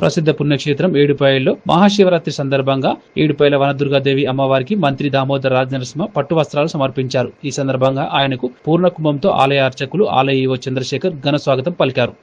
ప్రసిద్ధ పుణ్యక్షేత్రం ఏడుపాయల్లో మహాశివరాత్రి సందర్భంగా ఏడుపాయల వనదుర్గాదేవి అమ్మవారికి మంత్రి దామోదర రాజనరసింహ పట్టు వస్త్రాలు సమర్పించారు. ఈ సందర్భంగా ఆయనకు పూర్ణ కుంభంతో ఆలయ అర్చకులు ఆలయ ఈవో చంద్రశేఖర్ ఘన స్వాగతం పలికారు.